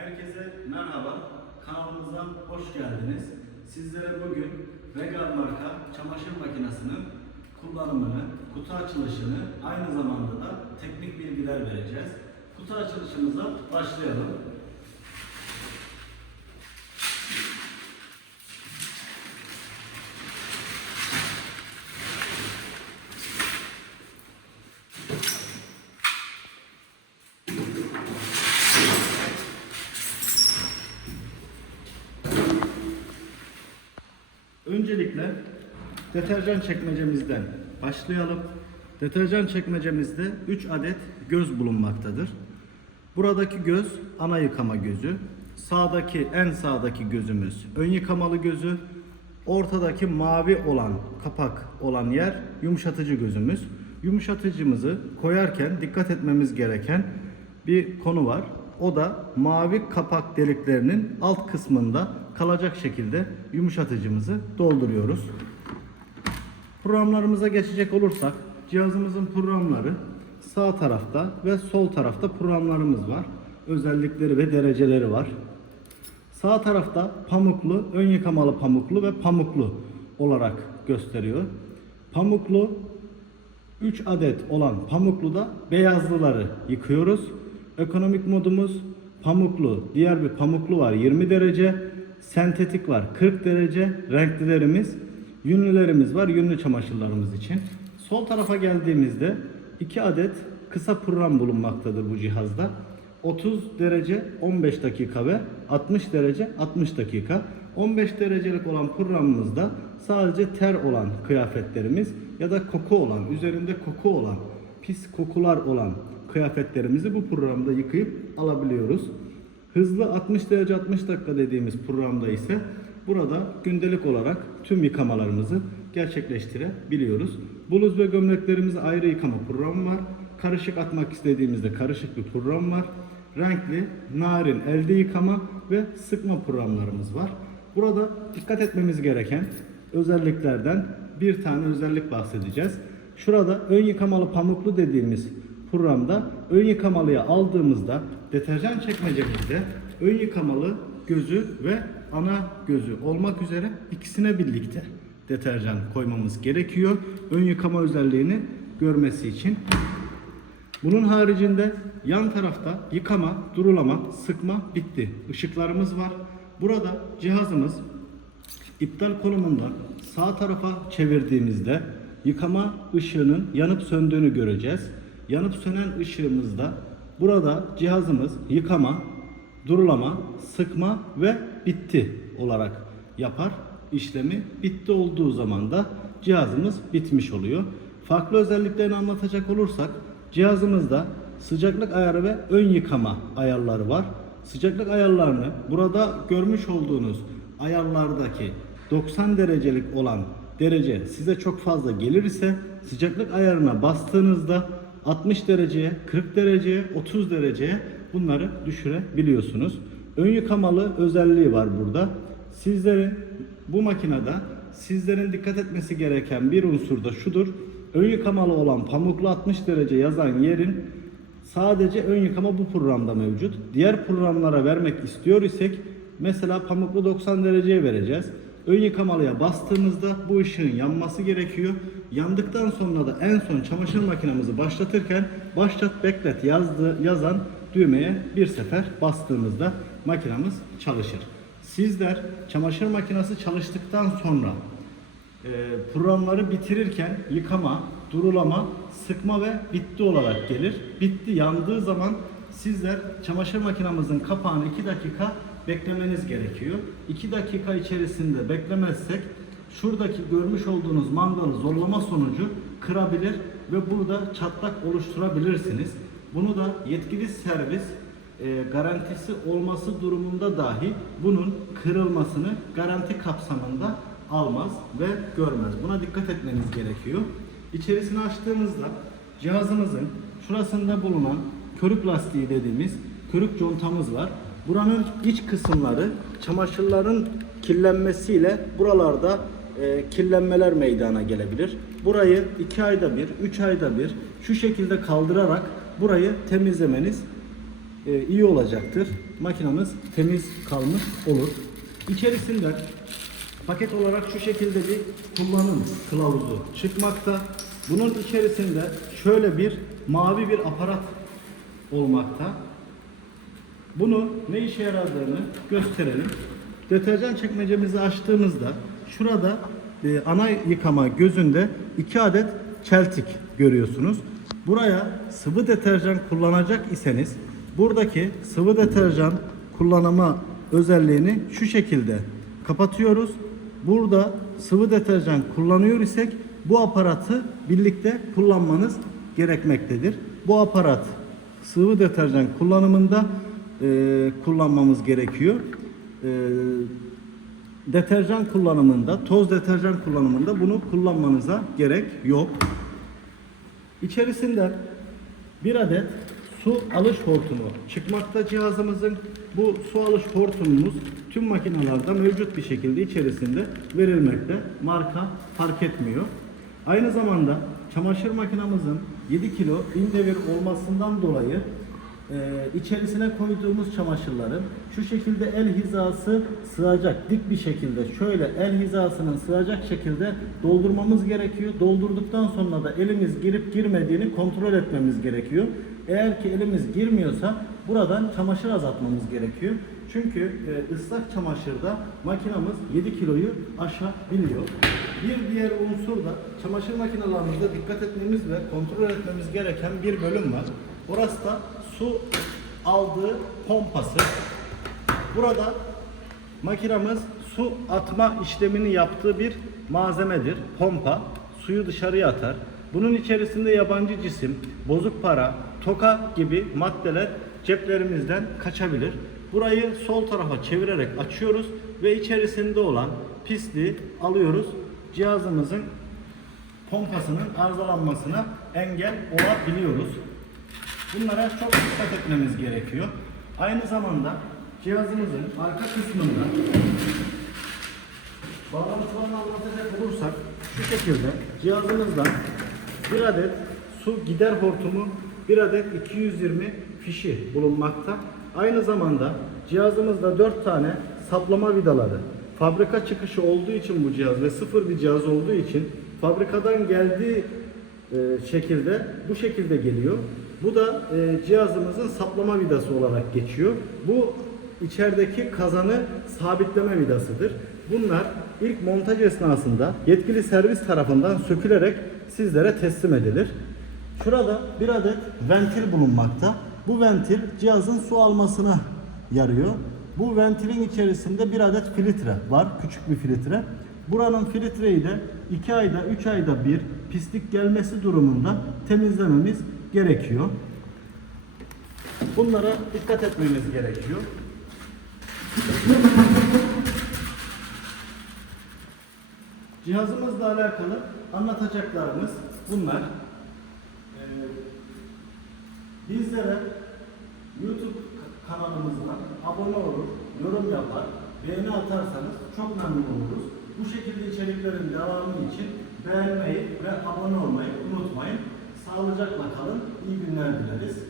Herkese merhaba. Kanalımıza hoş geldiniz. Sizlere bugün Regal marka çamaşır makinesinin kullanımını, kutu açılışını, aynı zamanda da teknik bilgiler vereceğiz. Kutu açılışımıza başlayalım. Öncelikle deterjan çekmecemizden başlayalım. Deterjan çekmecemizde 3 adet göz bulunmaktadır. Buradaki göz ana yıkama gözü. Sağdaki en sağdaki gözümüz ön yıkamalı gözü. Ortadaki mavi olan kapak olan yer yumuşatıcı gözümüz. Yumuşatıcımızı koyarken dikkat etmemiz gereken bir konu var. O da mavi kapak deliklerinin alt kısmında kalacak şekilde yumuşatıcımızı dolduruyoruz. Programlarımıza geçecek olursak cihazımızın programları sağ tarafta ve sol tarafta programlarımız var. Özellikleri ve dereceleri var. Sağ tarafta pamuklu, ön yıkamalı pamuklu ve pamuklu olarak gösteriyor. Pamuklu 3 adet olan pamukluda beyazlıları yıkıyoruz. Ekonomik modumuz pamuklu, diğer bir pamuklu var 20 derece, sentetik var 40 derece, renklilerimiz, yünlülerimiz var yünlü çamaşırlarımız için. Sol tarafa geldiğimizde 2 adet kısa program bulunmaktadır bu cihazda. 30 derece 15 dakika ve 60 derece 60 dakika. 15 derecelik olan programımızda sadece ter olan kıyafetlerimiz ya da koku olan, üzerinde koku olan, pis kokular olan kıyafetlerimizi bu programda yıkayıp alabiliyoruz. Hızlı 60 derece 60 dakika dediğimiz programda ise burada gündelik olarak tüm yıkamalarımızı gerçekleştirebiliyoruz. Bluz ve gömleklerimizi ayrı yıkama programı var. Karışık atmak istediğimizde karışık bir program var. Renkli, narin elde yıkama ve sıkma programlarımız var. Burada dikkat etmemiz gereken özelliklerden bir tane özellik bahsedeceğiz. Şurada ön yıkamalı pamuklu dediğimiz programda ön yıkamalıya aldığımızda deterjan çekmecemizde ön yıkamalı gözü ve ana gözü olmak üzere ikisine birlikte deterjan koymamız gerekiyor. Ön yıkama özelliğini görmesi için. Bunun haricinde yan tarafta yıkama, durulama, sıkma bitti. Işıklarımız var. Burada cihazımız iptal konumundan sağ tarafa çevirdiğimizde yıkama ışığının yanıp söndüğünü göreceğiz. Yanıp sönen ışığımızda burada cihazımız yıkama, durulama, sıkma ve bitti olarak yapar işlemi. Bitti olduğu zaman da cihazımız bitmiş oluyor. Farklı özelliklerini anlatacak olursak cihazımızda sıcaklık ayarı ve ön yıkama ayarları var. Sıcaklık ayarlarını burada görmüş olduğunuz ayarlardaki 90 derecelik olan derece size çok fazla gelir ise sıcaklık ayarına bastığınızda 60 dereceye, 40 dereceye, 30 dereceye bunları düşürebiliyorsunuz. Ön yıkamalı özelliği var burada. Sizlerin bu makinede sizlerin dikkat etmesi gereken bir unsur da şudur. Ön yıkamalı olan pamuklu 60 derece yazan yerin sadece ön yıkama bu programda mevcut. Diğer programlara vermek istiyor isek mesela pamuklu 90 dereceye vereceğiz. Ön yıkamalıya bastığımızda bu ışığın yanması gerekiyor. Yandıktan sonra da en son çamaşır makinemizi başlatırken başlat beklet yazdı, yazan düğmeye bir sefer bastığımızda makinamız çalışır. Sizler çamaşır makinesi çalıştıktan sonra e, programları bitirirken yıkama, durulama, sıkma ve bitti olarak gelir. Bitti yandığı zaman sizler çamaşır makinamızın kapağını 2 dakika beklemeniz gerekiyor. 2 dakika içerisinde beklemezsek şuradaki görmüş olduğunuz mandalı zorlama sonucu kırabilir ve burada çatlak oluşturabilirsiniz. Bunu da yetkili servis e, garantisi olması durumunda dahi bunun kırılmasını garanti kapsamında almaz ve görmez. Buna dikkat etmeniz gerekiyor. İçerisini açtığımızda cihazımızın şurasında bulunan körük lastiği dediğimiz körük contamız var. Buranın iç kısımları çamaşırların kirlenmesiyle buralarda e, kirlenmeler meydana gelebilir. Burayı 2 ayda bir, 3 ayda bir şu şekilde kaldırarak burayı temizlemeniz e, iyi olacaktır. Makinamız temiz kalmış olur. İçerisinden paket olarak şu şekilde bir kullanım kılavuzu çıkmakta. Bunun içerisinde şöyle bir mavi bir aparat olmakta. Bunu ne işe yaradığını gösterelim. Deterjan çekmecemizi açtığımızda şurada e, ana yıkama gözünde iki adet çeltik görüyorsunuz. Buraya sıvı deterjan kullanacak iseniz buradaki sıvı deterjan kullanma özelliğini şu şekilde kapatıyoruz. Burada sıvı deterjan kullanıyor isek bu aparatı birlikte kullanmanız gerekmektedir. Bu aparat sıvı deterjan kullanımında e, kullanmamız gerekiyor. E, deterjan kullanımında, toz deterjan kullanımında bunu kullanmanıza gerek yok. İçerisinden bir adet su alış hortumu çıkmakta cihazımızın. Bu su alış hortumumuz tüm makinalarda mevcut bir şekilde içerisinde verilmekte. Marka fark etmiyor. Aynı zamanda çamaşır makinamızın 7 kilo bin devir olmasından dolayı e, içerisine koyduğumuz çamaşırların şu şekilde el hizası sığacak dik bir şekilde şöyle el hizasının sığacak şekilde doldurmamız gerekiyor. Doldurduktan sonra da elimiz girip girmediğini kontrol etmemiz gerekiyor. Eğer ki elimiz girmiyorsa buradan çamaşır azaltmamız gerekiyor. Çünkü e, ıslak çamaşırda makinamız 7 kiloyu aşabiliyor. Bir diğer unsur da çamaşır makinalarımızda dikkat etmemiz ve kontrol etmemiz gereken bir bölüm var. Orası da su aldığı pompası. Burada makinamız su atma işlemini yaptığı bir malzemedir. Pompa suyu dışarıya atar. Bunun içerisinde yabancı cisim, bozuk para, toka gibi maddeler ceplerimizden kaçabilir. Burayı sol tarafa çevirerek açıyoruz ve içerisinde olan pisliği alıyoruz. Cihazımızın pompasının arızalanmasına engel olabiliyoruz. Bunlara çok dikkat etmemiz gerekiyor. Aynı zamanda cihazımızın arka kısmında bağlantılarını anlatacak olursak şu şekilde cihazımızdan bir adet su gider hortumu, bir adet 220 fişi bulunmakta. Aynı zamanda cihazımızda 4 tane saplama vidaları fabrika çıkışı olduğu için bu cihaz ve sıfır bir cihaz olduğu için fabrikadan geldiği e, şekilde bu şekilde geliyor. Bu da e, cihazımızın saplama vidası olarak geçiyor. Bu içerideki kazanı sabitleme vidasıdır. Bunlar ilk montaj esnasında yetkili servis tarafından sökülerek sizlere teslim edilir. Şurada bir adet ventil bulunmakta. Bu ventil cihazın su almasına yarıyor. Bu ventilin içerisinde bir adet filtre var. Küçük bir filtre. Buranın filtreyi de 2 ayda 3 ayda bir pislik gelmesi durumunda temizlememiz gerekiyor. Bunlara dikkat etmemiz gerekiyor. Cihazımızla alakalı anlatacaklarımız bunlar. Ee, bizlere YouTube kanalımızdan abone olur, yorum yapar, beğeni atarsanız çok memnun oluruz. Bu şekilde içeriklerin devamı için beğenmeyi ve abone olmayı unutmayın. Sağlıcakla kalın, iyi günler dileriz.